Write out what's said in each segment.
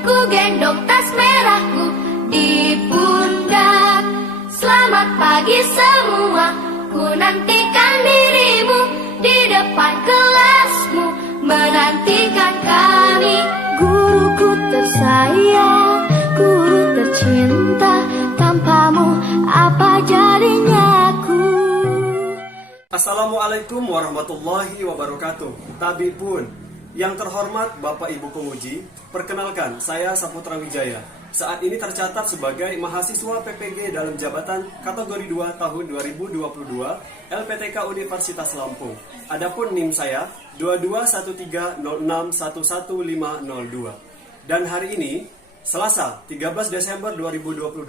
ku gendong tas merahku di pundak. Selamat pagi semua, ku nantikan dirimu di depan kelasmu, menantikan kami. Guruku tersayang, guru tercinta, tanpamu apa jadinya aku. Assalamualaikum warahmatullahi wabarakatuh. Tabi pun, yang terhormat Bapak Ibu Penguji, perkenalkan saya Saputra Wijaya. Saat ini tercatat sebagai mahasiswa PPG dalam jabatan kategori 2 tahun 2022 LPTK Universitas Lampung. Adapun NIM saya 221306110502. Dan hari ini, Selasa 13 Desember 2022,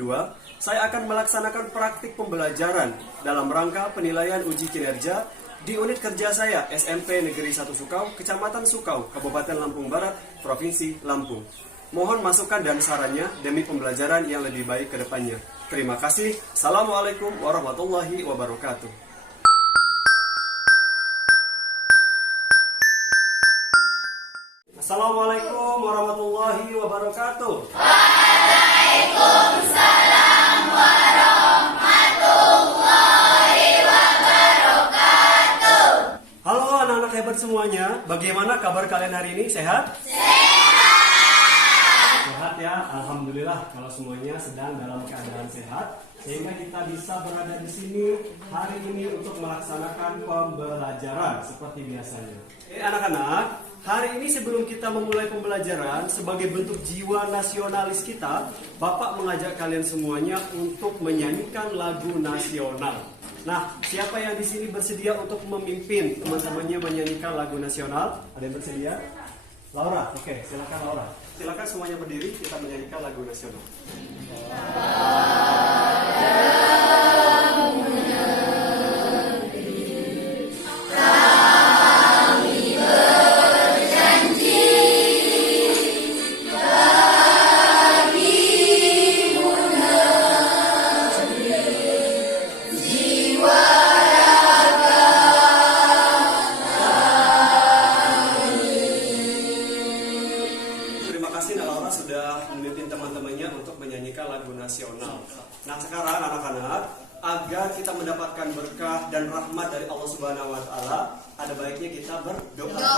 saya akan melaksanakan praktik pembelajaran dalam rangka penilaian uji kinerja di unit kerja saya SMP Negeri 1 Sukau, Kecamatan Sukau, Kabupaten Lampung Barat, Provinsi Lampung. Mohon masukan dan sarannya demi pembelajaran yang lebih baik ke depannya. Terima kasih. Assalamualaikum warahmatullahi wabarakatuh. Assalamualaikum warahmatullahi wabarakatuh. Waalaikumsalam warahmatullahi wabarakatuh. Halo anak-anak hebat semuanya. Bagaimana kabar kalian hari ini? Sehat? Sehat ya, alhamdulillah kalau semuanya sedang dalam keadaan sehat, sehingga kita bisa berada di sini hari ini untuk melaksanakan pembelajaran seperti biasanya. Anak-anak, hari ini sebelum kita memulai pembelajaran, sebagai bentuk jiwa nasionalis kita, Bapak mengajak kalian semuanya untuk menyanyikan lagu nasional. Nah, siapa yang di sini bersedia untuk memimpin teman-temannya menyanyikan lagu nasional? Ada yang bersedia? Laura, oke, silakan Laura. Silakan semuanya berdiri, kita menyanyikan lagu nasional. Sudah memimpin teman-temannya untuk menyanyikan lagu nasional. Nah, sekarang anak-anak, agar kita mendapatkan berkah dan rahmat dari Allah Subhanahu wa taala, ada baiknya kita berdoa.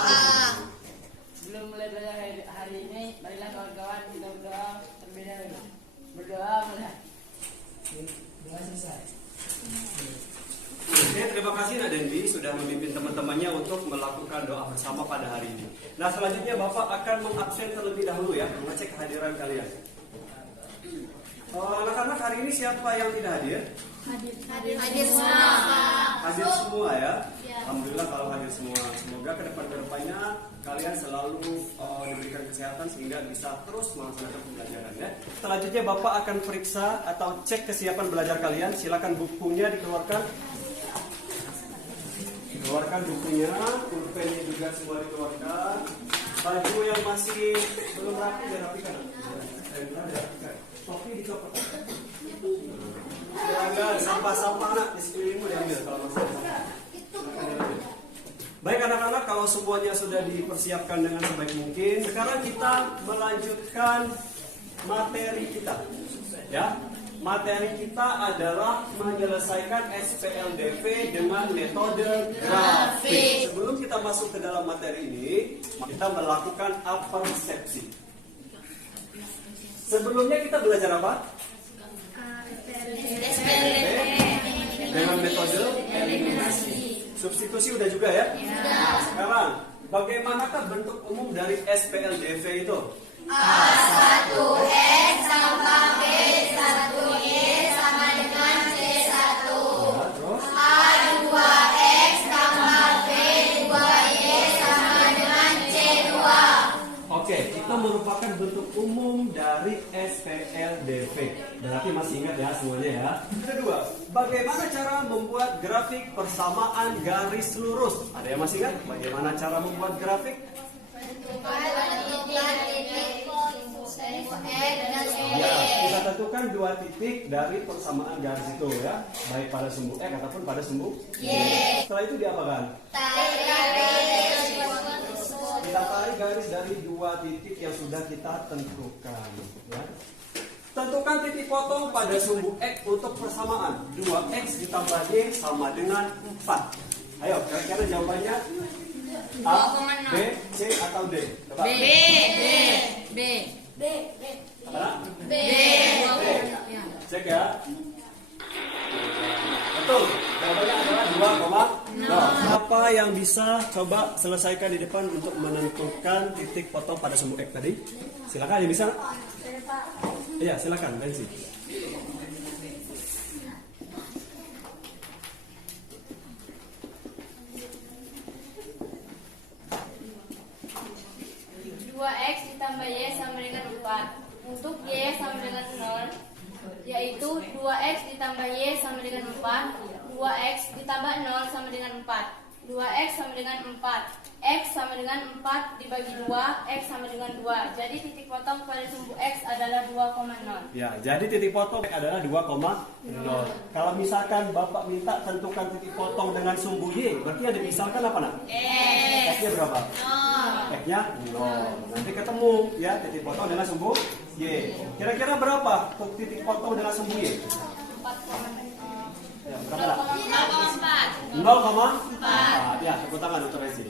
Sebelum mulai belajar hari ini, marilah kawan-kawan kita berdoa terlebih dahulu. Berdoa mulai. Doa selesai. Oke, terima kasih Nak Dendi sudah memimpin teman-temannya untuk melakukan doa bersama pada hari ini. Nah, selanjutnya Bapak akan mengabsen terlebih dahulu ya, mengecek kehadiran kalian. Anak-anak, hari ini siapa yang tidak hadir? Hadir semua. Hadir semua ya? Alhamdulillah kalau hadir semua. Semoga kedepannya kalian selalu diberikan kesehatan sehingga bisa terus melaksanakan pembelajaran ya. Selanjutnya Bapak akan periksa atau cek kesiapan belajar kalian. Silakan bukunya dikeluarkan. Keluarkan bukunya, pulpennya juga semua dikeluarkan. Baju yang masih belum rapi dirapikan. Dirapikan. Topi dicopot. Silakan sampah-sampah anak di sekelilingmu diambil kalau masih ada. Baik anak-anak, kalau semuanya sudah dipersiapkan dengan sebaik mungkin, sekarang kita melanjutkan materi kita. Ya. Materi kita adalah menyelesaikan SPLDV dengan metode grafik. Sebelum kita masuk ke dalam materi ini, kita melakukan apersepsi. Sebelumnya kita belajar apa? SPLDV dengan metode eliminasi. Substitusi udah juga ya? Nah, sekarang, bagaimanakah bentuk umum dari SPLDV itu? A1X tambah B1Y sama dengan C1. A2X tambah B2Y sama dengan C2. Oke, itu merupakan bentuk umum dari SPLDV. Berarti masih ingat ya semuanya ya. Kedua, bagaimana cara membuat grafik persamaan garis lurus? Ada yang masih ingat? Bagaimana cara membuat grafik? Ya, kita tentukan dua titik dari persamaan garis itu ya, baik pada sumbu X ataupun pada sumbu Y. Setelah itu diapakan? Kita tarik garis dari dua titik yang sudah kita tentukan. Ya. Tentukan titik potong pada sumbu X untuk persamaan. 2X ditambah Y sama dengan 4. Ayo, kira-kira jawabannya A, B, C, atau D? Coba. B. Apa? B. Cek ya. Betul. Jawabannya adalah 2,0. Apa yang bisa coba selesaikan di depan untuk menentukan titik potong pada sumbu X tadi? Silakan yang bisa. Iya, silakan, Bensi. X ditambah Y sama dengan 4. Untuk Y sama dengan 0, yaitu 2X ditambah Y sama dengan 4. 2X ditambah 0 sama dengan 4. 2X sama dengan 4. X sama dengan 4 dibagi 2, X sama dengan 2. Jadi titik potong pada sumbu X adalah 2,0. Ya, jadi titik potong X adalah 2,0. Kalau misalkan Bapak minta tentukan titik potong dengan sumbu Y, berarti yang dimisalkan apa nak? X-nya berapa? 0. X-nya 0. Nanti ketemu ya titik potong dengan sumbu Y. Kira-kira berapa titik potong dengan sumbu Y? 4,0. Ya, berapa? 0,4. 0,4. Ya, tepuk tangan untuk Rezi.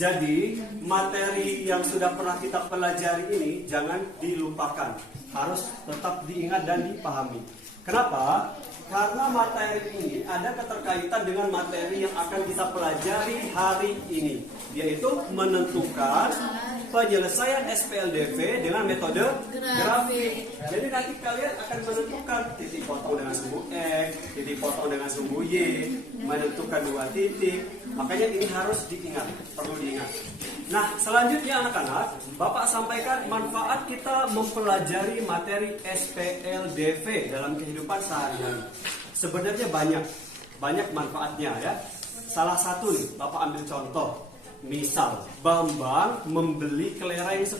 Jadi, materi yang sudah pernah kita pelajari ini jangan dilupakan. Harus tetap diingat dan dipahami. Kenapa? Karena materi ini ada keterkaitan dengan materi yang akan kita pelajari hari ini, yaitu menentukan penyelesaian SPLDV dengan metode grafik. Jadi nanti kalian akan menentukan titik potong dengan sumbu X, titik potong dengan sumbu Y, menentukan dua titik. Makanya ini harus diingat, perlu diingat. Nah, selanjutnya anak-anak, Bapak sampaikan manfaat kita mempelajari materi SPLDV dalam kehidupan sehari-hari. Sebenarnya banyak manfaatnya ya. Salah satu nih, Bapak ambil contoh. Misal, Bambang membeli kelereng 10.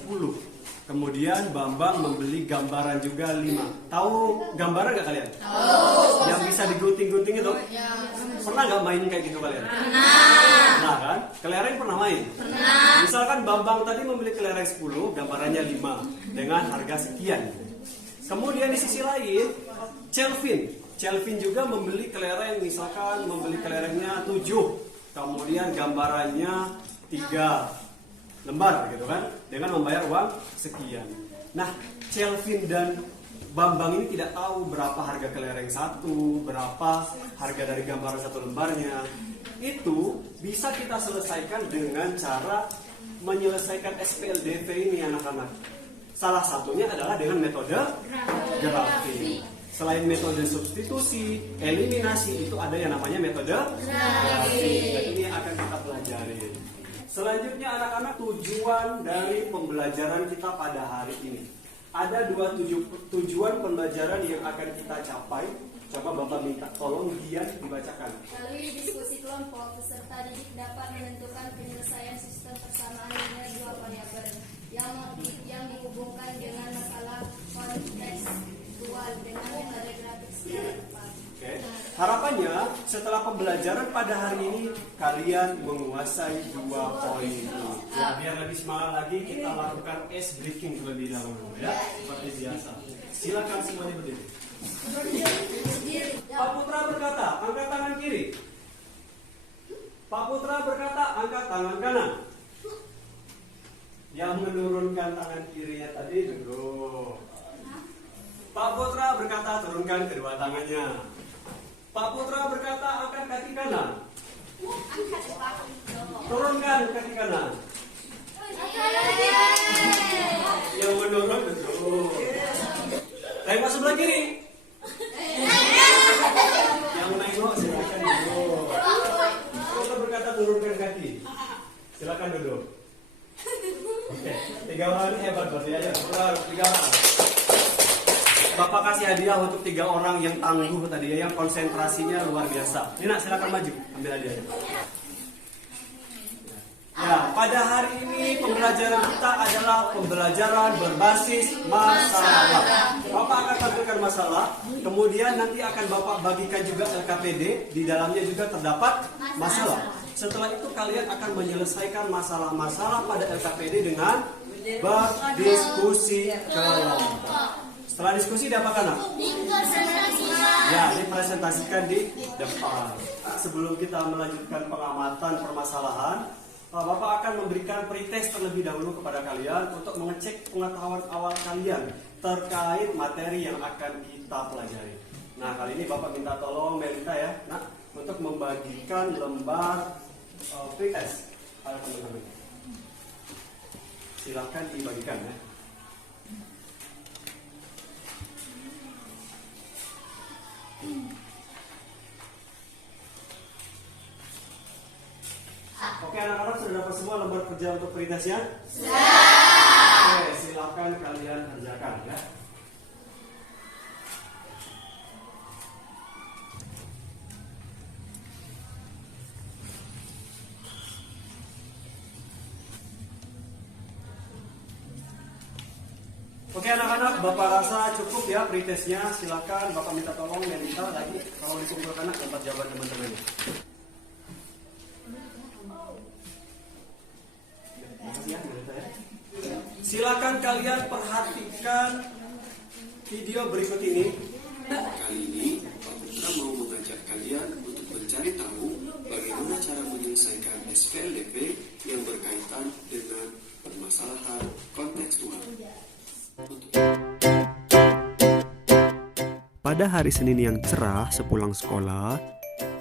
Kemudian Bambang membeli gambaran juga 5. Tahu gambaran nggak kalian? Tahu. Yang bisa digunting-gunting itu? Ya. Pernah nggak main kayak gitu kalian? Pernah kan? Kelereng pernah main? Pernah. Misalkan Bambang tadi membeli kelereng 10, gambarannya 5 dengan harga sekian. Kemudian di sisi lain, Celvin juga membeli kelereng, misalkan membeli kelerengnya 7. Kemudian gambarannya 3 lembar gitu kan, dengan membayar uang sekian. Nah, Celvin dan Bambang ini tidak tahu berapa harga kelereng satu, berapa harga dari gambaran satu lembarnya. Itu bisa kita selesaikan dengan cara menyelesaikan SPLDV ini anak-anak. Salah satunya adalah dengan metode grafik. Selain metode substitusi, eliminasi, itu ada yang namanya metode grafik. Dan ini akan kita pelajari. Selanjutnya anak-anak, tujuan dari pembelajaran kita pada hari ini. Ada dua tujuan pembelajaran yang akan kita capai. Coba Bapak minta tolong dia dibacakan. Melalui diskusi kelompok, peserta didik dapat menentukan penyelesaian sistem persamaan dengan dua variabel yang dihubungkan dengan masalah kontekstual dengan metode grafik secara tepat. Okay. Harapannya setelah pembelajaran pada hari ini kalian menguasai 2 poin ini. Ya, biar lebih semangat lagi kita lakukan ice breaking terlebih dahulu ya, seperti biasa. Silakan semuanya berdiri. Pak Putra berkata, angkat tangan kiri. Pak Putra berkata, angkat tangan kanan. Yang menurunkan tangan kirinya tadi duduk. Pak Putra berkata, turunkan kedua tangannya. Pak Putra berkata, angkat kaki kanan. Turunkan kaki kanan. Yang menurun duduk. Tengok sebelah kiri. Yang menengok silakan duduk. Putra berkata, turunkan kaki. Silakan duduk. Oke, 3 orang ini hebat berarti ya. 3 orang. Bapak kasih hadiah untuk 3 orang yang tangguh tadi ya, yang konsentrasinya luar biasa. Ini nak, silakan maju, ambil hadiahnya. Ya, pada hari ini pembelajaran kita adalah pembelajaran berbasis masalah. Bapak akan tampilkan masalah, kemudian nanti akan Bapak bagikan juga LKPD, di dalamnya juga terdapat masalah. Setelah itu kalian akan menyelesaikan masalah-masalah pada LKPD dengan berdiskusi kelompok. Setelah diskusi diapakan, Nak? Ya, dipresentasikan di depan. Sebelum kita melanjutkan pengamatan permasalahan, Bapak akan memberikan pretest terlebih dahulu kepada kalian untuk mengecek pengetahuan awal kalian terkait materi yang akan kita pelajari. Nah, kali ini Bapak minta tolong Melita ya, Nak, untuk membagikan lembar pretest pada teman-teman. Silakan dibagikan ya. Oke, anak-anak sudah dapat semua lembar kerja untuk pretestnya? Oke, silakan kalian kerjakan ya. Oke anak-anak, Bapak rasa cukup ya pretestnya. Silakan Bapak minta tolong Melita lagi kalau dikumpulkan tempat jawaban teman-teman. Silakan kalian perhatikan video berikut ini. Kali ini, Pak Putra mau mengajak kalian untuk mencari tahu bagaimana cara menyelesaikan SPLDP yang berkaitan dengan permasalahan kontekstual. Pada hari Senin yang cerah sepulang sekolah,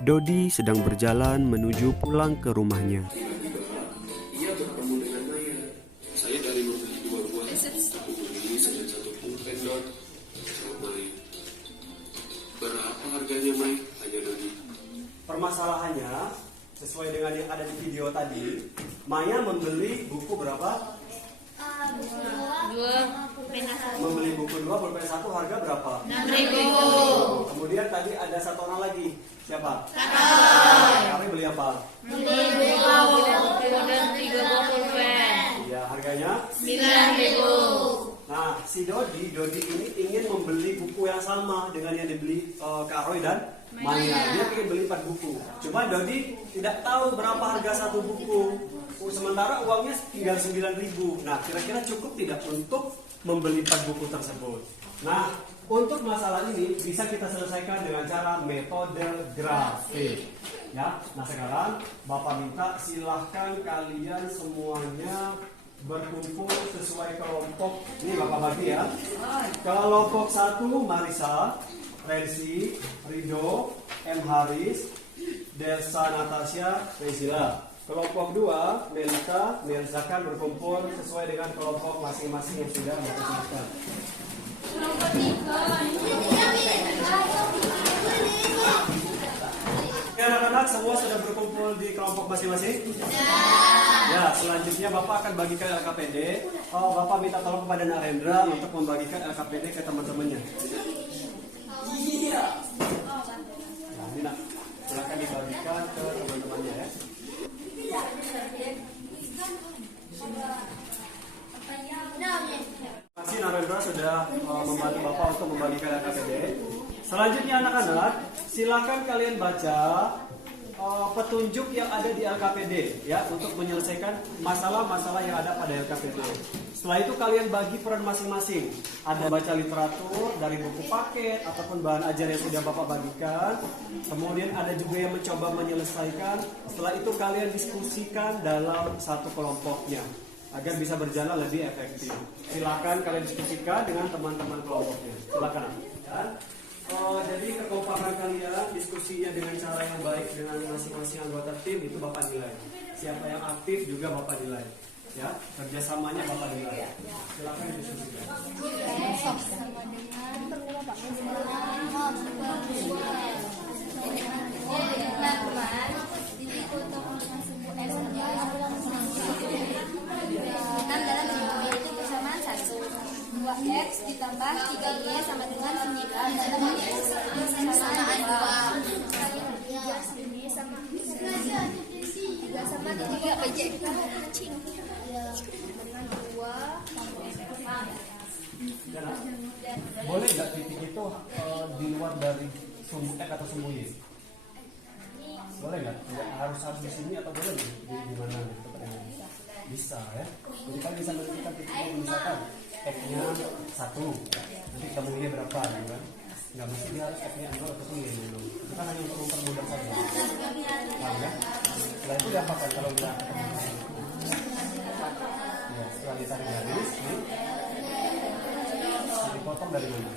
Dodi sedang berjalan menuju pulang ke rumahnya. Tiba-tiba, ia bertemu dengan Maya. Saya dari membeli 2 buah, aku beli dengan 1 pulpen dot. Jawab Maya. Berapa harganya, Mai? Tanya Dodi. Permasalahannya sesuai dengan yang ada di video tadi, Maya membeli buku berapa? Membeli buku 2 pulpen 1 harga berapa? 6.000. Kemudian tadi ada satu orang lagi. Siapa? Kami beli apa? Beli buku dan 3 buah pulpen. Ya, harganya 9.000. Nah, si Dodi ini ingin membeli buku yang sama dengan yang dibeli Kak Roy dan Maya. Dia ingin beli 4 buku. Cuma Dodi tidak tahu berapa harga satu buku. Sementara uangnya tinggal 9.000. Nah, kira-kira cukup tidak untuk membeli 4 buku tersebut? Nah, untuk masalah ini bisa kita selesaikan dengan cara metode grafik. Ya, nah sekarang Bapak minta silahkan kalian semuanya berkumpul sesuai kelompok. Ini Bapak bagi ya. Kelompok 1 Marisa, Rensi, Rido, M. Haris, Delsa Natasha, Rezila. Kelompok 2 Melita, Melzakan berkumpul sesuai dengan kelompok masing-masing yang sudah ditetapkan. Kelompok 3. Oke anak-anak, semua sudah berkumpul di kelompok masing-masing? Ya, selanjutnya Bapak akan bagikan LKPD. Bapak minta tolong kepada Narendra untuk membagikan LKPD ke teman-temannya. Iya. Nah, ini nak, silakan dibagikan ke teman-temannya ya. Terima kasih Narendra sudah membantu Bapak untuk membagikan LKPD. Selanjutnya anak-anak, silakan kalian baca petunjuk yang ada di LKPD ya untuk menyelesaikan masalah-masalah yang ada pada LKPD. Setelah itu kalian bagi peran masing-masing. Ada baca literatur dari buku paket ataupun bahan ajar yang sudah Bapak bagikan. Kemudian ada juga yang mencoba menyelesaikan. Setelah itu kalian diskusikan dalam satu kelompoknya agar bisa berjalan lebih efektif. Silakan kalian diskusikan dengan teman-teman kelompoknya. Silakan. Jadi kekompakan kalian diskusinya dengan cara yang baik dengan masing-masing anggota tim itu Bapak nilai. Siapa yang aktif juga Bapak nilai. Ya, kerjasamanya Bapak nilai. Silakan diskusikan. Sama dengan dalam video itu bersamaan 2x ditambah 3y sama dengan 9 dalam persamaan 2 ini sama 3 sama 3 PJ dengan 2 Boleh nggak titik itu di luar dari sumbu X atau sumbu Y? Boleh nggak? Harus di sini atau boleh di mana gitu tempatnya? Bisa ya. Jadi kan bisa menentukan titiknya, misalkan X-nya 1, nanti kita mau berapa gitu kan? Nggak mesti dia harus X-nya 0 ataupun Y 0. Itu kan hanya untuk mempermudah saja. Paham ya? Setelah itu diapakan kalau udah ya, setelah ditarik garis ini dipotong dari mana?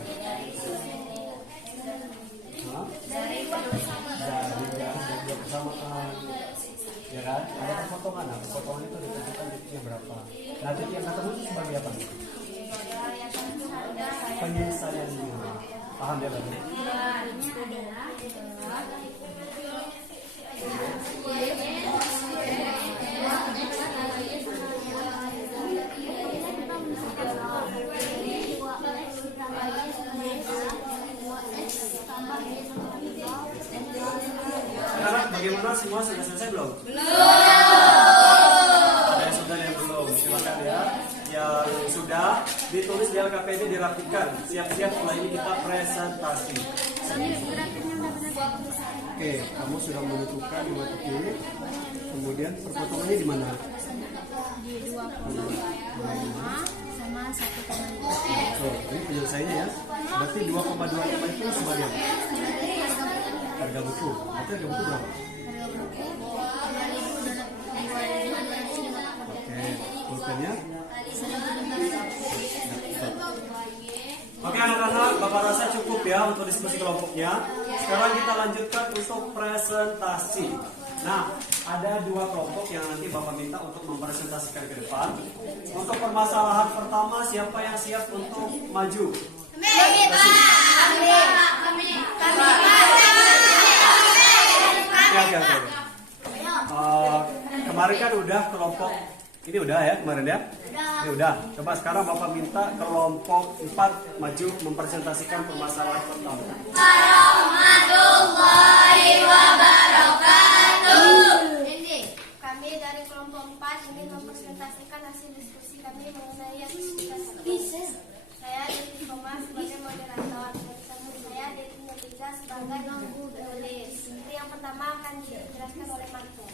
Dari dua persamaan, ya kan? Ada perpotongan, nah perpotongan itu ditentukan titiknya berapa. Nah titik yang ketemu itu sebagai apa? Penyelesaiannya. Paham ya berarti? Sekarang bagaimana, semua sudah selesai belum? Ada yang sudah, yang belum? Silakan ya. Yang sudah ditulis di LKPD, dirapikan. Siap-siap setelah ini kita presentasi. Oke, kamu sudah menentukan di mana titik. Kemudian perpotongannya di mana? Di 2,5 sama 1,5. Oh, ini penyelesaiannya ya. Berarti 2,25 itu sebagai apa? Harga buku. Berarti harga buku berapa? Oke, pulpennya? Oke anak-anak, Bapak rasa cukup ya untuk diskusi kelompoknya. Sekarang kita lanjutkan untuk presentasi. Nah, ada dua kelompok yang nanti Bapak minta untuk mempresentasikan ke depan. Untuk permasalahan pertama, siapa yang siap untuk maju? Oke. Kemarin kan udah kelompok ini udah ya kemarin ya? Ini udah. Coba sekarang Bapak minta kelompok 4 maju mempresentasikan permasalahan pertama. Warahmatullahi wabarakatuh. Kami dari kelompok 4 ingin mempresentasikan hasil diskusi kami mengenai aktivitas. Saya Devi Thomas sebagai moderator dan teman saya Devi Netiza sebagai penulis. Yang pertama akan dijelaskan oleh Marco.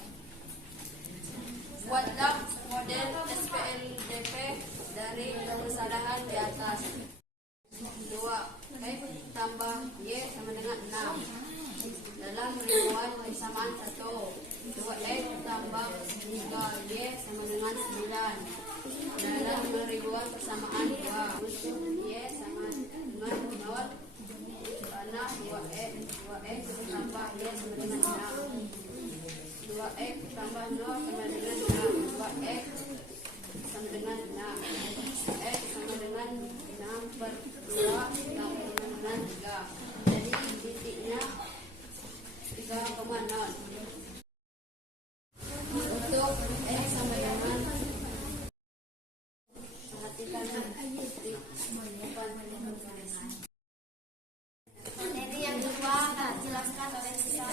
Buatlah model SPLDP dari permasalahan di atas. 2 X tambah Y sama dengan 6. Dalam ribuan persamaan 1. 2X tambah 3Y sama dengan 9. Dalam ribuan persamaan 2. Y sama dengan 0. Karena 2X tambah Y sama dengan 6. 2X tambah 0 sama dengan 6. 2X sama dengan 6. X sama dengan 6 per 2 sama dengan 3. Jadi titiknya 3,0. Untuk X sama dengan perhatikan titik depan. Materi yang kedua akan dijelaskan oleh Sisa.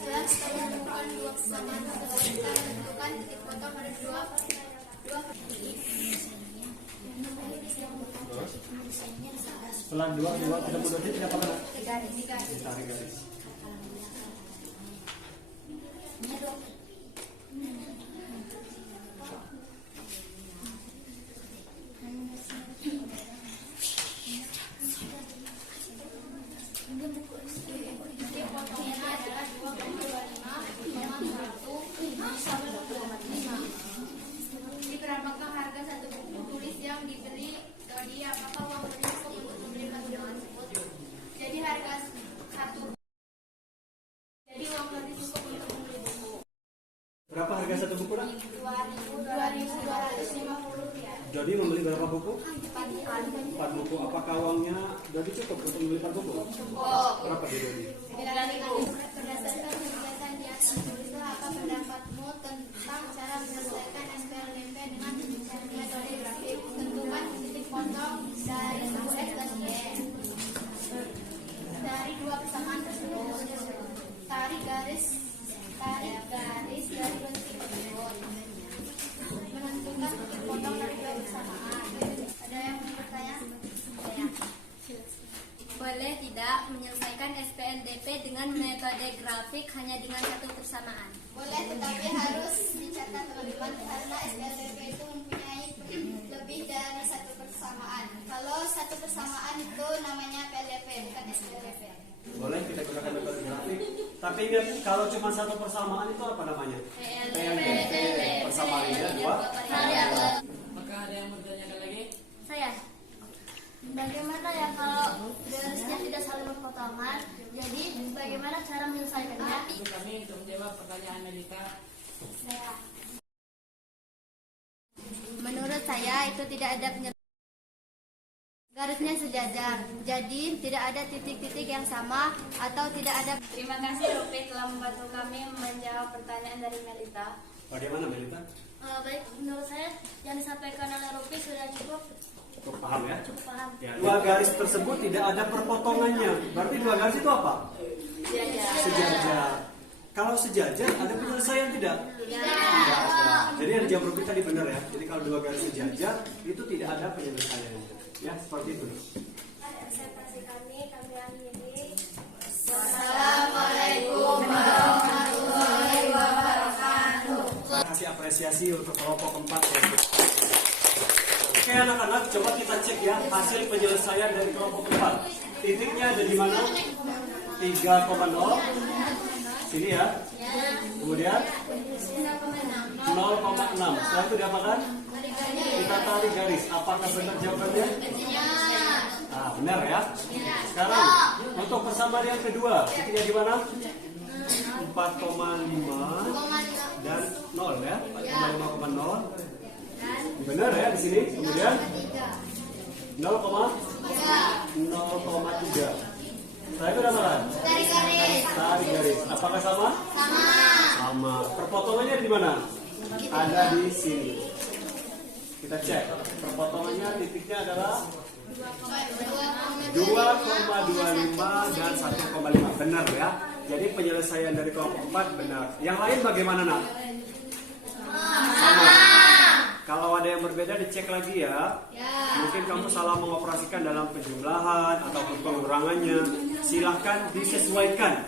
Jelas menemukan dua persamaan kita menentukan titik potong pada dua. Setelah 2 tidak mudah tidak apa-apa. Ditarik garis. Berapakah harga satu buku tulis yang dibeli? Jadi apakah uang beli cukup untuk membeli buku tersebut? Jadi harga satu. Jadi uang beli cukup untuk membeli buku. Berapa harga satu buku nak? 2.250 ya. Jadi membeli berapa buku? 4 buku. Apakah uangnya jadi cukup untuk membeli 4 buku? Berapa dia Dodi? Berdasarkan kegiatan di atas tulislah apa pendapatmu tentang cara menyelesaikan SPLDP dengan metode grafik. Tentukan titik potong dari buku X dan Y dari dua persamaan tersebut. Tarik garis dari dua titik tersebut. Menentukan titik potong dari dua persamaan. Ada yang mau bertanya? Boleh tidak menyelesaikan SPLDP dengan metode membuat grafik hanya dengan satu persamaan? Boleh, tetapi harus dicatat teman-teman karena SPLDP itu mempunyai lebih dari satu persamaan. Kalau satu persamaan itu namanya PLDP, bukan SPLDP. Boleh kita gunakan metode grafik. Tapi ingat, kalau cuma satu persamaan itu apa namanya? PLDP. Persamaannya dua. Maka ada yang mau ditanyakan lagi? Saya. Bagaimana ya kalau garisnya tidak saling berpotongan? Jadi bagaimana cara menyelesaikannya? Untuk kami untuk menjawab pertanyaan Melita. Saya. Menurut saya itu tidak ada garisnya sejajar. Jadi tidak ada titik-titik yang sama atau tidak ada. Terima kasih Rupi telah membantu kami menjawab pertanyaan dari Melita. Bagaimana Melita? Baik, menurut saya yang disampaikan oleh Rupi sudah cukup Paham ya? paham. Ya, dua garis tersebut tidak ada perpotongannya. Berarti dua garis itu apa? Sejajar. Kalau sejajar ada penyelesaian tidak? Tidak ada. Jadi yang dijawab Rupi tadi benar ya. Jadi kalau dua garis sejajar itu tidak ada penyelesaiannya. Ya, seperti itu. Presentasi kami akhiri. Assalamualaikum warahmatullahi wabarakatuh. Kasih apresiasi untuk kelompok 4 ya. Oke anak-anak, coba kita cek ya hasil penyelesaian dari kelompok 4. Titiknya ada di mana? 3,0. Sini ya. Kemudian 0,6. Setelah itu diapakan? Kita tarik garis. Apakah benar jawabannya? Nah, benar ya. Sekarang untuk persamaan yang kedua, titiknya di mana? 4,5 dan 0 ya. 4,5,0. Benar ya di sini. Kemudian 0,3. Saya itu dapatkan. Tarik garis. Apakah sama? Sama. Perpotongannya di mana? Ada di sini. Kita cek. Perpotongannya titiknya adalah 2,25 dan 1,5. Benar ya. Jadi penyelesaian dari kelompok 4 benar. Yang lain bagaimana nak? Sama. Kalau ada yang berbeda dicek lagi ya. Mungkin kamu salah mengoperasikan dalam penjumlahan ataupun pengurangannya. Silahkan disesuaikan.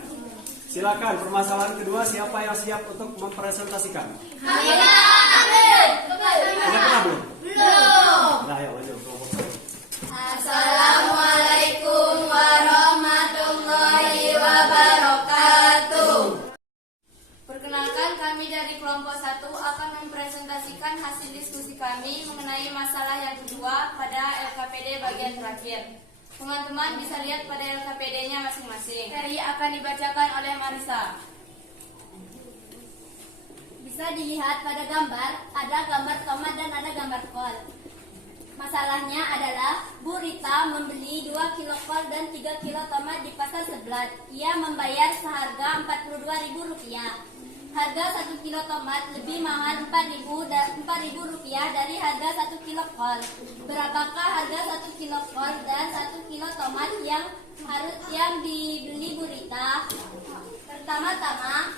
Silakan permasalahan kedua, siapa yang siap untuk mempresentasikan? Ada pernah belum? Nah, ayo lanjut kelompok 1. Assalamualaikum warahmatullahi wabarakatuh. Perkenalkan, kami dari kelompok 1 akan mempresentasikan hasil diskusi kami mengenai masalah yang kedua pada LKPD bagian terakhir. Teman-teman bisa lihat pada LKPD-nya masing-masing. Materi akan dibacakan oleh Marisa. Bisa dilihat pada gambar, ada gambar tomat dan ada gambar kol. Masalahnya adalah Bu Rita membeli 2 kilo kol dan 3 kilo tomat di pasar sebelah. Ia membayar seharga Rp42.000. Harga 1 kilo tomat lebih mahal Rp4.000 dari harga 1 kilo kol. Berapakah harga 1 kilo kol dan 1 kilo tomat yang dibeli Bu Rita? Pertama-tama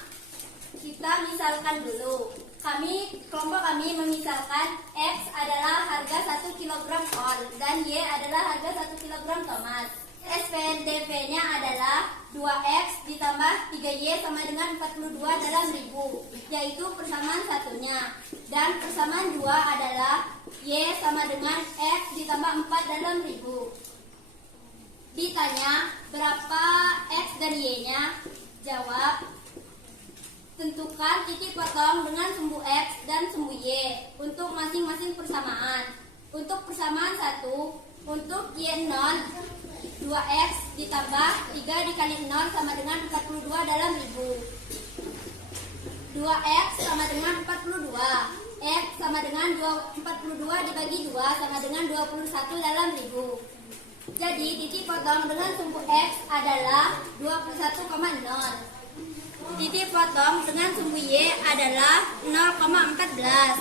kita misalkan dulu. Kelompok kami memisalkan X adalah harga 1 kg kol dan Y adalah harga 1 kg tomat. SPLDP-nya adalah 2X ditambah 3Y sama dengan 42 dalam 1000, yaitu persamaan satunya. Dan persamaan 2 adalah Y sama dengan X ditambah 4 dalam 1000. Ditanya berapa X dan Y-nya? Jawab, tentukan titik potong dengan sumbu X dan sumbu Y untuk masing-masing persamaan. Untuk persamaan 1, untuk Y0, 2X ditambah 3 dikali 0 sama dengan 42 dalam 1000. 2X sama dengan 42. X sama dengan 42 dibagi 2 sama dengan 21 dalam 1000. Jadi titik potong dengan sumbu X adalah 21,0. Titik potong dengan sumbu Y adalah 0,14.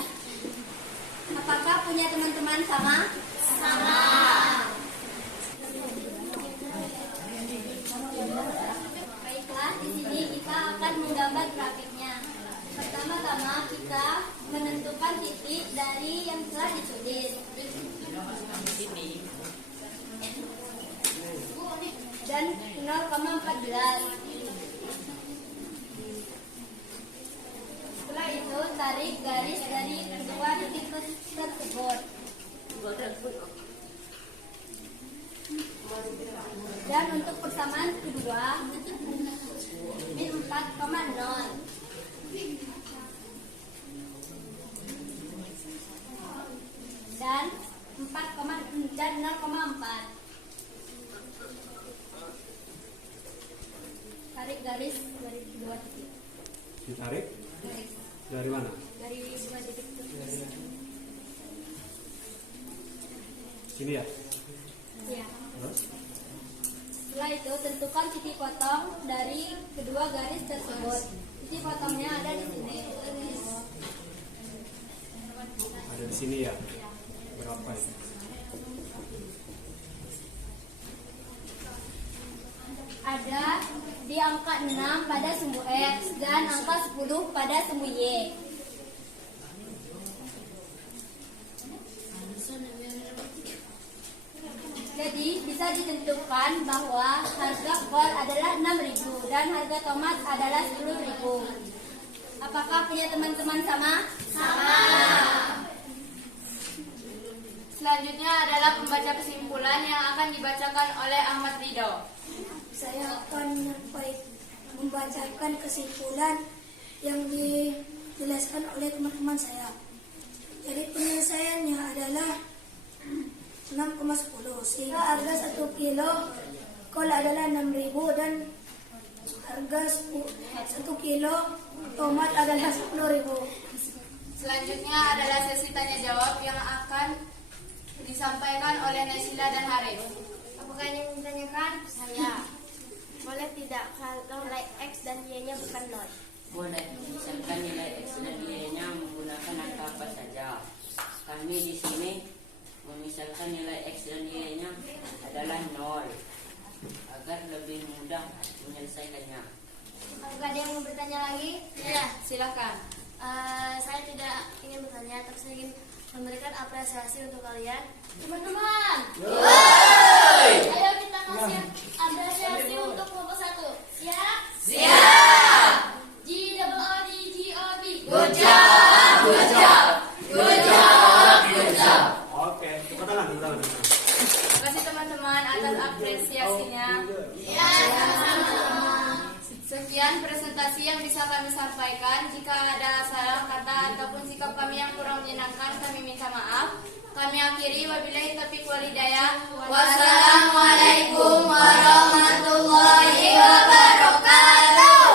Apakah punya teman-teman sama? Sama. Baiklah, di sini kita akan menggambar grafiknya. Pertama-tama kita menentukan titik dari yang telah ditulis. Dan 0,14. itu tarik garis dari kedua titik tersebut. Dan untuk persamaan kedua min 4,0 dan 0,4. Tarik garis dari kedua titik. Ditarik Garis dari mana? dari dua titik tersebut. Sini ya. Ya. Terus? Setelah itu tentukan titik potong dari kedua garis tersebut. Titik potongnya ada di sini. Ada di sini ya. Berapa ini? Ada di angka 6 pada sumbu X dan angka 10 pada sumbu Y. Jadi bisa ditentukan bahwa harga kol adalah 6.000 dan harga tomat adalah 10.000. Apakah punya teman-teman sama? Sama. Selanjutnya adalah pembaca kesimpulan yang akan dibacakan oleh Ahmad Ridho. Saya akan membacakan kesimpulan yang dijelaskan oleh teman-teman saya. Jadi penyelesaiannya adalah 6,10 sehingga harga 1 kilo kol adalah 6.000 dan harga 1 kilo tomat adalah 10.000. Selanjutnya adalah sesi tanya jawab yang akan disampaikan oleh Naysila dan Haris. Apakah yang ditanyakan? Saya. Boleh tidak kalau nilai X dan Y-nya bukan 0? Boleh, misalkan nilai X dan Y-nya menggunakan angka apa saja. Kami di sini memisalkan nilai X dan Y-nya adalah 0 agar lebih mudah menyelesaikannya. Apakah ada yang mau bertanya lagi? Ya, silakan. Saya tidak ingin bertanya, tapi saya ingin memberikan apresiasi untuk kalian. Teman-teman, Ayo kita kasih apresiasi untuk kelompok 1. Siap? siap. G-O-O-D-G-O-B. Good job, good job, good job, good job. Oke, tepuk tangan, tepuk tangan. Terima kasih teman-teman atas apresiasinya. Ya, sama-sama. Sekian presentasi yang bisa kami sampaikan. Jika ada salah kata ataupun sikap kami yang kurang menyenangkan, kami minta maaf. Kami akhiri, wabillahi taufiq wal hidayah. Wassalamualaikum warahmatullahi wabarakatuh.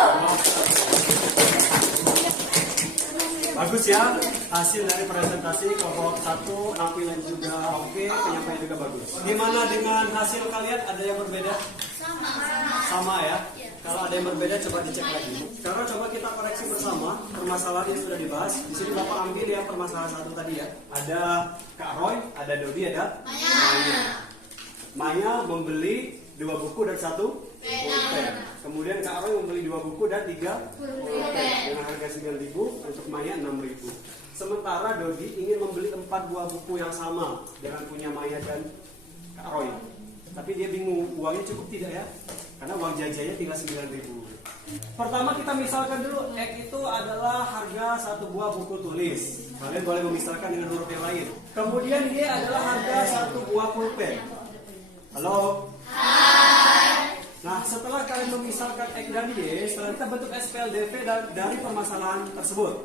Bagus ya, hasil dari presentasi kelompok 1 tampilan juga oke, penyampaian juga bagus. Gimana dengan hasil kalian? Ada yang berbeda? Sama ya. Kalau ada yang berbeda coba dicek lagi. Sekarang coba kita koreksi bersama permasalahan yang sudah dibahas. Di sini Bapak ambil ya permasalahan 1 tadi ya. Ada Kak Roy, ada Dodi, ada Maya. Maya membeli 2 buku dan 1 pulpen. Kemudian Kak Roy membeli 2 buku dan 3 pulpen dengan harga 9.000, untuk Maya 6.000. Sementara Dodi ingin membeli 4 buah buku yang sama dengan punya Maya dan Kak Roy. Tapi dia bingung uangnya cukup tidak ya? Karena uang jajannya tinggal 9.000. Pertama kita misalkan dulu X itu adalah harga 1 buah buku tulis. Kalian boleh memisahkan dengan huruf yang lain. Kemudian Y adalah harga 1 buah pulpen. Halo? Hai. Nah, setelah kalian memisahkan X dan Y, setelah kita bentuk SPLDV dari permasalahan tersebut.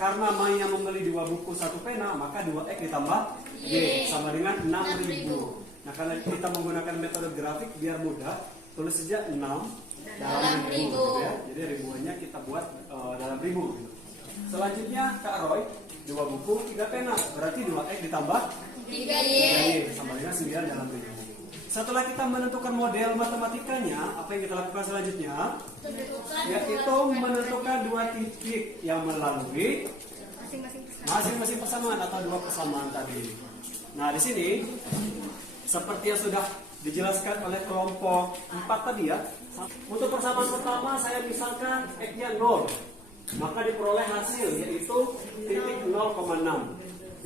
Karena Maya membeli 2 buku 1 pena, maka 2X ditambah Y sama dengan 6.000. Nah, karena kita menggunakan metode grafik biar mudah, tulis saja 6 dalam 1000 gitu ya. Jadi ribuannya kita buat dalam 1000 gitu. Selanjutnya Kak Roy 2 buku 3 pena, berarti 2X ditambah 3Y sama dengan 9 dalam 1000. Setelah kita menentukan model matematikanya, apa yang kita lakukan selanjutnya? Yaitu menentukan 2 titik yang melalui masing-masing persamaan atau 2 persamaan tadi. Nah, di sini seperti yang sudah dijelaskan oleh kelompok 4 tadi ya. Untuk persamaan pertama saya misalkan X-nya 0, maka diperoleh hasil yaitu titik 0,6.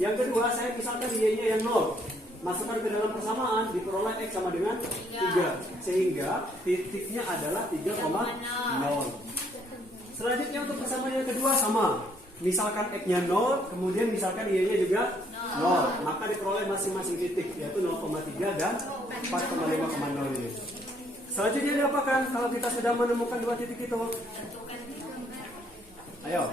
Yang kedua saya misalkan Y-nya yang 0, masukkan ke dalam persamaan, diperoleh X sama dengan 3, sehingga titiknya adalah 3,0. Selanjutnya untuk persamaan yang kedua sama, misalkan X-nya 0, kemudian misalkan Y-nya juga 0, maka diperoleh masing-masing titik, yaitu 0,3 dan 4,5,0 ini. Selanjutnya diapakan kalau kita sudah menemukan dua titik itu? Ayo,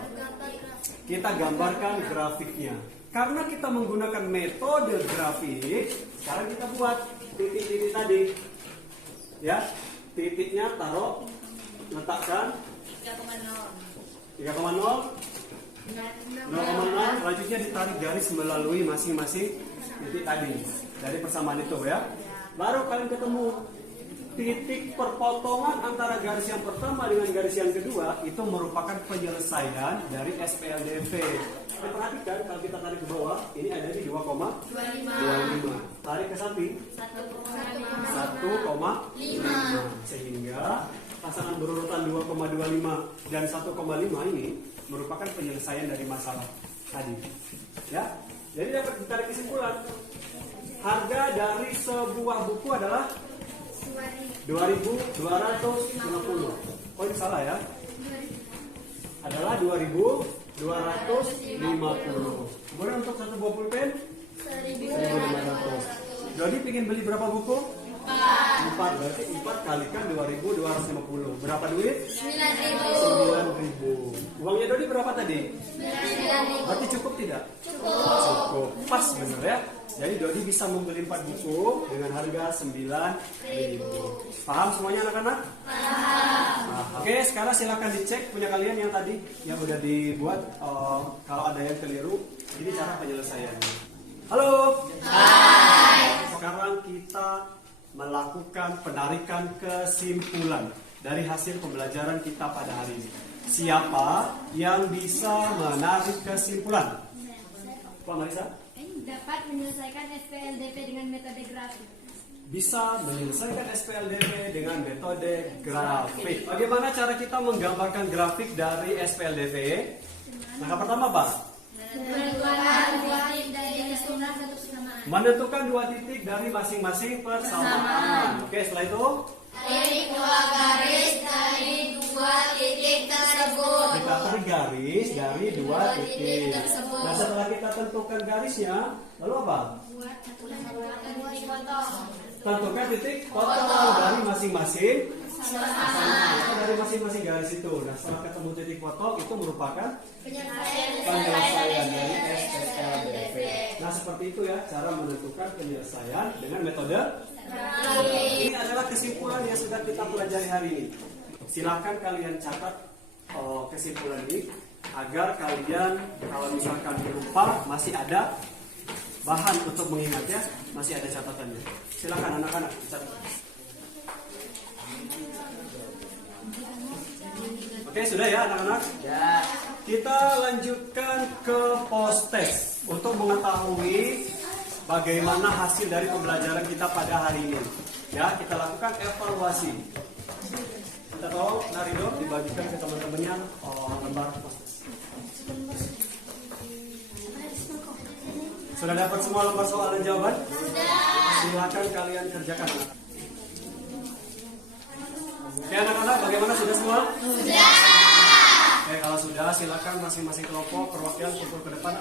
kita gambarkan grafiknya. Karena kita menggunakan metode grafik, sekarang kita buat titik-titik tadi. Ya, titiknya taruh, letakkan 3,0, 0,0, selanjutnya ditarik garis melalui masing-masing titik tadi dari persamaan itu ya. Baru kalian ketemu titik perpotongan antara garis yang pertama dengan garis yang kedua itu merupakan penyelesaian dari SPLDV. Perhatikan kalau kita tarik ke bawah, ini ada di 2,25. Tarik ke samping 1,5. Sehingga pasangan berurutan 2,25 dan 1,5 ini merupakan penyelesaian dari masalah tadi. Ya. Jadi dapat ditarik kesimpulan. Harga dari sebuah buku adalah 2.250. Oh ini salah ya. Adalah 2.250. Kemudian untuk satu buah pulpen 1.500. Jadi ingin beli berapa buku? 4. Berarti 4 kalikan 2.250. Berapa duit? 9.000. Uangnya Dodi berapa tadi? 9.000. Berarti cukup tidak? Cukup. Pas bener ya. Jadi Dodi bisa membeli 4 buku dengan harga 9.000. Paham semuanya anak-anak? Paham. Oke, sekarang silakan dicek punya kalian yang tadi yang udah dibuat. Kalau ada yang keliru, ini cara penyelesaiannya. Halo. Hai. Sekarang kita melakukan penarikan kesimpulan dari hasil pembelajaran kita pada hari ini. Siapa yang bisa menarik kesimpulan? Pak Marisa? Dapat menyelesaikan SPLDV dengan metode grafik. Bisa menyelesaikan SPLDV dengan metode grafik. Bagaimana cara kita menggambarkan grafik dari SPLDV? Langkah pertama apa? Menentukan dua titik dari masing-masing persamaan. Oke, setelah itu Titik dua garis dari dua titik tersebut. kita tarik garis dari dua titik. Nah, setelah kita tentukan garisnya, lalu apa? Tentukan titik potong dari masing-masing dari masing-masing garis itu. Nah, setelah ketemu titik potong itu merupakan penyelesaian dari SPLDV. Nah, seperti itu ya cara menentukan penyelesaian dengan metode. Ini adalah kesimpulan yang sudah kita pelajari hari ini. Silakan kalian catat kesimpulan ini agar kalian kalau misalkan lupa masih ada bahan untuk mengingatnya, masih ada catatannya. Silakan anak-anak catat. Oke, sudah ya anak-anak? Ya. Kita lanjutkan ke post test untuk mengetahui bagaimana hasil dari pembelajaran kita pada hari ini. Ya, kita lakukan evaluasi. Kita tolong Narido dibagikan ke teman-temannya lembar post test. Sudah dapat semua lembar soal dan jawaban? Silakan kalian kerjakan. Oke anak-anak, bagaimana sudah semua? Sudah. Oke, kalau sudah silakan masing-masing kelompok perwakilan kumpul ke depan.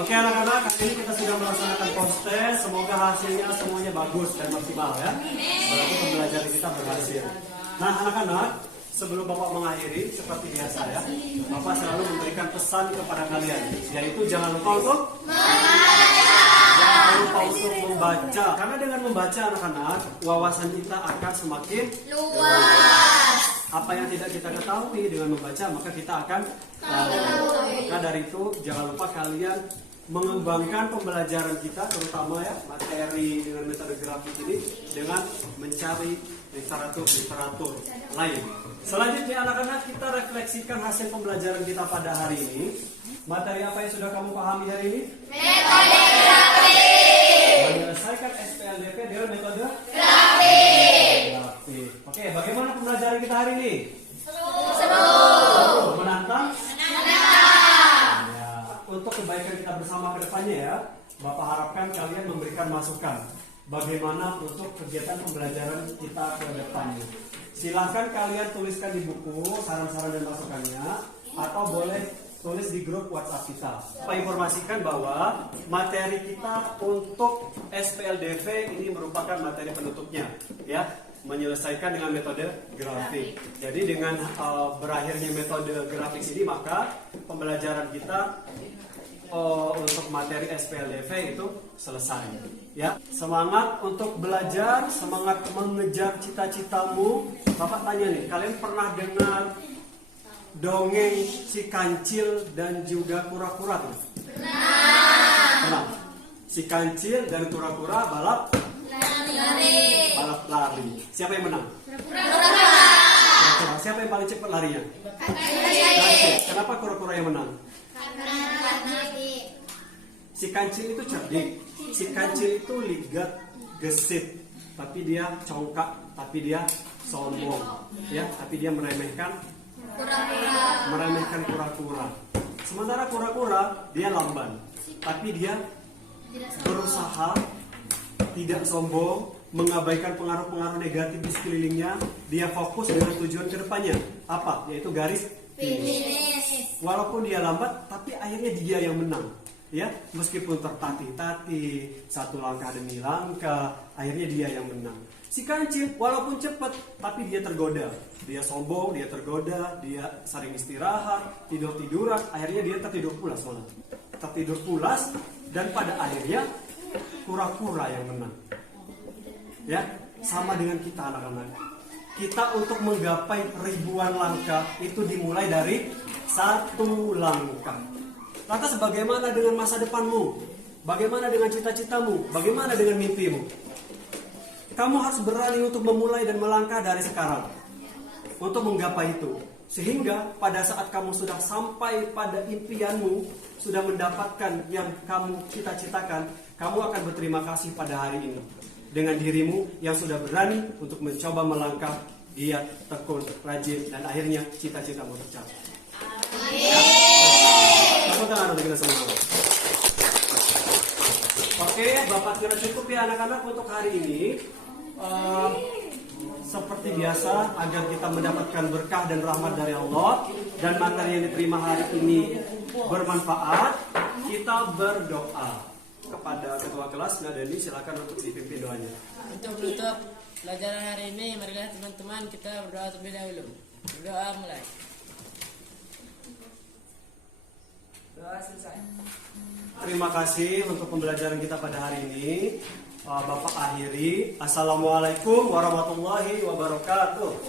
Oke anak-anak, kali ini kita sudah melaksanakan post test. Semoga hasilnya semuanya bagus dan maksimal ya. Berarti pembelajaran kita berhasil. Nah anak-anak, sebelum Bapak mengakhiri seperti biasa ya, Bapak selalu memberikan pesan kepada kalian, yaitu jangan lupa untuk membaca. Karena dengan membaca anak-anak, wawasan kita akan semakin luas. Apa yang tidak kita ketahui dengan membaca, maka kita akan tahu. Maka dari itu, jangan lupa kalian mengembangkan pembelajaran kita, terutama ya materi dengan metode grafik ini, dengan mencari literatur lain. Selanjutnya anak-anak, kita refleksikan hasil pembelajaran kita pada hari ini. Materi apa yang sudah kamu pahami hari ini? Metode grafik. Menyelesaikan SPLDV dengan metode grafik. Oke, bagaimana pembelajaran kita hari ini? Seru. Menantang? Ya. Untuk kebaikan kita bersama ke depannya ya, Bapak harapkan kalian memberikan masukan bagaimana untuk kegiatan pembelajaran kita ke depannya. Silahkan kalian tuliskan di buku saran-saran dan masukannya, atau boleh tulis di grup WhatsApp kita. Saya informasikan bahwa materi kita untuk SPLDV ini merupakan materi penutupnya, ya, menyelesaikan dengan metode grafik. Jadi dengan berakhirnya metode grafik ini, maka pembelajaran kita untuk materi SPLDV itu selesai. Ya, semangat untuk belajar, semangat mengejar cita-citamu. Bapak tanya nih, kalian pernah dengar dongeng si kancil dan juga kura-kura? Pernah. Si kancil dan kura-kura balap lari. Siapa yang menang? Kura-kura. Siapa yang paling cepat larinya? Kancil. Kenapa kura-kura yang menang? Si kancil itu cerdik. Si kancil itu ligat, gesit, tapi dia congkak, tapi dia sombong, ya, tapi dia meremehkan kura-kura. Sementara kura-kura dia lamban, tapi dia berusaha, tidak sombong, mengabaikan pengaruh-pengaruh negatif di sekelilingnya. Dia fokus dengan tujuan kedepannya, apa? Yaitu garis finish. Walaupun dia lambat, tapi akhirnya dia yang menang. Ya, meskipun tertatih-tatih, satu langkah demi langkah, akhirnya dia yang menang. Si kancil walaupun cepat, tapi dia tergoda. Dia sombong, dia tergoda, dia sering istirahat, tidur-tiduran, akhirnya dia tertidur pulas malah. Tertidur pulas, dan pada akhirnya kura-kura yang menang. Ya, sama dengan kita anak-anak. Kita untuk menggapai ribuan langkah itu dimulai dari satu langkah. Lantas bagaimana dengan masa depanmu? Bagaimana dengan cita-citamu? Bagaimana dengan mimpimu? Kamu harus berani untuk memulai dan melangkah dari sekarang untuk menggapai itu. Sehingga pada saat kamu sudah sampai pada impianmu, sudah mendapatkan yang kamu cita-citakan, kamu akan berterima kasih pada hari ini dengan dirimu yang sudah berani untuk mencoba melangkah, giat, tekun, rajin, dan akhirnya cita-citamu tercapai. Oke, Bapak kira cukup ya anak-anak untuk hari ini. Seperti biasa, agar kita mendapatkan berkah dan rahmat dari Allah dan materi yang diterima hari ini bermanfaat, kita berdoa kepada ketua kelas. Nadeni, silakan untuk dipimpin doanya. Untuk menutup pelajaran hari ini, marilah teman-teman kita berdoa terlebih dahulu. Berdoa mulai. Doa selesai. Terima kasih untuk pembelajaran kita pada hari ini. Bapak akhiri. Assalamualaikum warahmatullahi wabarakatuh.